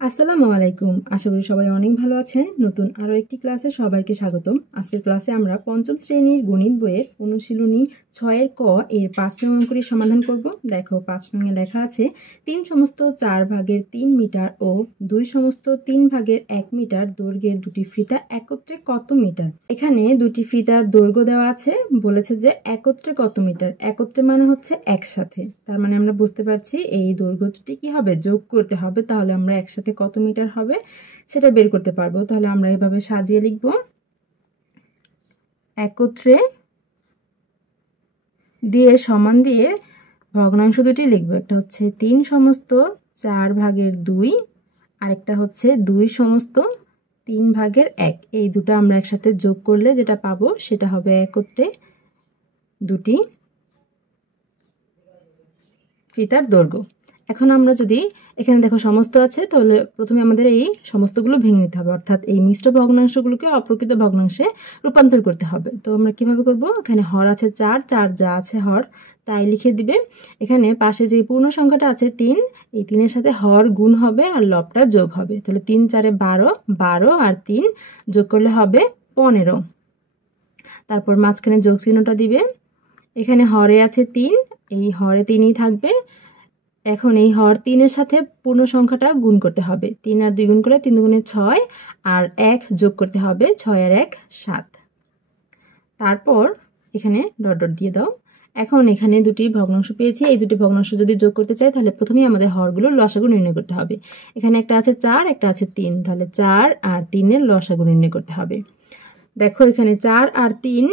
আসসালামু আলাইকুম। আশা করি সবাই অনেক ভালো আছেন। নতুন আরও একটি ক্লাসে সবাইকে স্বাগতম। আজকের ক্লাসে আমরা পঞ্চম শ্রেণীর গণিত বইয়ের অনুশীলনী 6 ক এর 5 নং অঙ্কটি সমাধান করব। দেখো 5 নংয়ে লেখা আছে 3 সমস্ত 4 ভাগের 3 মিটার ও 2 সমস্ত 3 ভাগের 1 মিটার দৈর্ঘ্যের দুটি ফিতা একত্রে কত মিটার। এখানে দুটি ফিতার দৈর্ঘ্য দেওয়া আছে, বলেছে যে একত্রে কত মিটার। একত্রে মানে হচ্ছে একসাথে, তার মানে আমরা বুঝতে পারছি এই দৈর্ঘ্য দুটি কি হবে, যোগ করতে হবে, তাহলে আমরা একসাথে কত মিটার হবে সেটা বের করতে পারবো। তাহলে আমরা এভাবে সাজিয়ে লিখব, একত্রে দিয়ে সমান দিয়ে ভগ্নাংশ দুটি লিখবো। একটা হচ্ছে 3 সমস্ত 4 ভাগের 2, আরেকটা হচ্ছে 2 সমস্ত 3 ভাগের 1। এই দুটো আমরা একসাথে যোগ করলে যেটা পাবো সেটা হবে একত্রে দুটি ফিতার দৈর্ঘ্য। এখন আমরা যদি এখানে দেখো সমস্ত আছে, তাহলে প্রথমে আমাদের এই সমস্তগুলো ভেঙে নিতে হবে, অর্থাৎ এই মিশ্র ভগ্নাংশগুলোকে অপ্রকৃত ভগ্নাংশে রূপান্তর করতে হবে। তো আমরা কিভাবে করব, এখানে হর আছে 4, 4 যা আছে হর তাই লিখে দিবে। এখানে পাশে যে পূর্ণ সংখ্যাটা আছে 3, এই 3-এর সাথে হর গুণ হবে আর লবটা যোগ হবে। তাহলে 3 4 12, 12 আর 3 যোগ করলে হবে 15। তারপর মাঝখানে যোগ চিহ্নটা দিবে। এখানে হরে আছে 3, এই হরে 3ই থাকবে। এখন এই হর 3-এর সাথে পূর্ণ সংখ্যাটা গুণ করতে হবে। 3 আর 2 গুণ করলে 3 দুগুণে 6 আর 1 যোগ করতে হবে, 6 আর 1 7। তারপর এখানে ডট ডট দিয়ে দাও। এখন এখানে দুটি ভগ্নাংশ পেয়েছি, এই দুটি ভগ্নাংশ যদি যোগ করতে চাই তাহলে প্রথমেই আমাদের হরগুলোর লসাগু নির্ণয় করতে হবে। এখানে একটা আছে 4, একটা আছে 3, তাহলে 4 আর 3-এর লসাগু নির্ণয় করতে হবে। দেখো এখানে 4 আর 3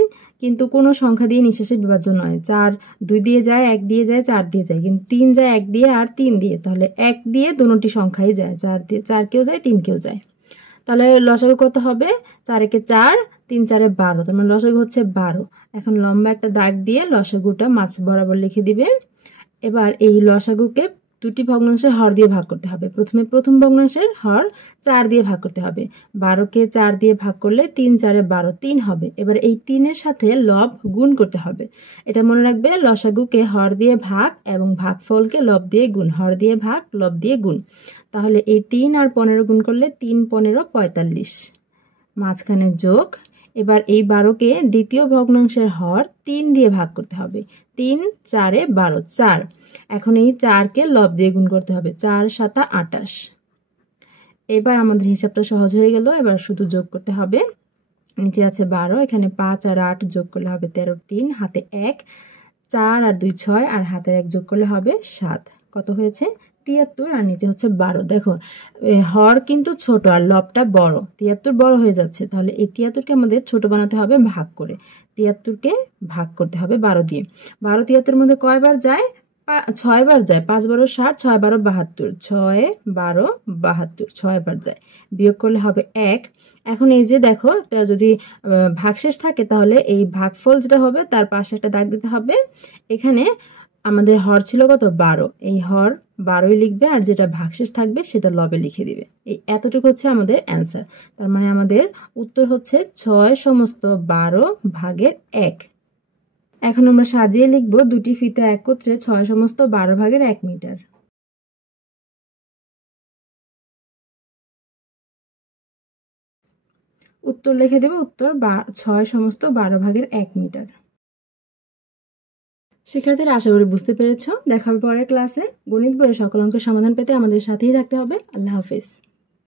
কিন্তু কোনো সংখ্যা দিয়ে নিঃশেষে বিভাজ্য নয়। 4 2 দিয়ে যায়, 1 দিয়ে যায়, 4 দিয়ে যায়, কিন্তু 3 যায় 1 দিয়ে আর 3 দিয়ে, তাহলে 1 দিয়ে দুটি সংখ্যাই যায়, 4 দিয়ে 4 কেও যায়, 3 কেও যায়। তাহলে লসাগু কত হবে, 4 একে 4, 3 4 12, তার মানে লসাগু হচ্ছে 12। এখন লম্বা একটা দাগ দিয়ে লসাগুটা মাঝ বরাবর লিখে দিবে। এবার এই লসাগুকে দুটি ভগ্নাংশের হর দিয়ে ভাগ করতে হবে। প্রথমে প্রথম ভগ্নাংশের হর 4 দিয়ে ভাগ করতে হবে। 12কে 4 দিয়ে ভাগ করলে 3 4 12, 3 হবে। এবার এই 3-এর সাথে লব গুণ করতে হবে। এটা মনে রাখবে, লসাগুকে হর দিয়ে ভাগ এবং ভাগফলকে লব দিয়ে গুণ, হর দিয়ে ভাগ লব দিয়ে গুণ। তাহলে এই 3 আর 15 গুণ করলে 3 15 45, মাঝখানে যোগ। এবার এই 12কে দ্বিতীয় ভগ্নাংশের হর 3 দিয়ে ভাগ করতে হবে। 3 4 12, 4। এখন এই 4কে লব দিয়ে গুণ করতে হবে, 4 7 28। এবার আমাদের হিসাবটা সহজ হয়ে গেল। এবার শুধু যোগ করতে হবে। নিচে আছে 12, এখানে 5 আর 8 যোগ করলে হবে 13, 3 হাতে 1, 4 আর 2 6 আর হাতের 1 যোগ করলে হবে 7। কত হয়েছে, 73, আর নিচে হচ্ছে 12। দেখো হর কিন্তু ছোট আর লবটা বড়, 73 বড় হয়ে যাচ্ছে। তাহলে এই 73কে আমাদের ছোট বানাতে হবে ভাগ করে। 73কে ভাগ করতে হবে 12 দিয়ে। 12 73 মধ্যে কয়বার যায়, 6 বার যায়। 5 12 60, 6 12 72, 6 12 72, 6 বার যায়। বিয়োগ করলে হবে 1। এখন এই যে দেখো, এটা যদি ভাগশেষ থাকে তাহলে এই ভাগফল যেটা হবে তার পাশে একটা দাগ দিতে হবে। এখানে আমাদের হর ছিল কত, 12, এই হর 12ই লিখবে, আর যেটা ভাগশেষ থাকবে সেটা লবে লিখে দিবে। এই এতটুকু হচ্ছে আমাদের অ্যান্সার। তার মানে আমাদের উত্তর হচ্ছে 6 সমস্ত 12 ভাগের 1। এখন আমরা সাজিয়ে লিখব, দুটি ফিতা একত্রে 6 সমস্ত 12 ভাগের 1 মিটার। উত্তর লিখে দেব, উত্তর 6 সমস্ত 12 ভাগের 1 মিটার। শিক্ষার্থীরা আশা করি বুঝতে পেরেছ। দেখা হবে পরের ক্লাসে। গণিত বইয়ের সকল অঙ্কের সমাধান পেতে আমাদের সাথেই থাকতে হবে। আল্লাহ হাফেজ।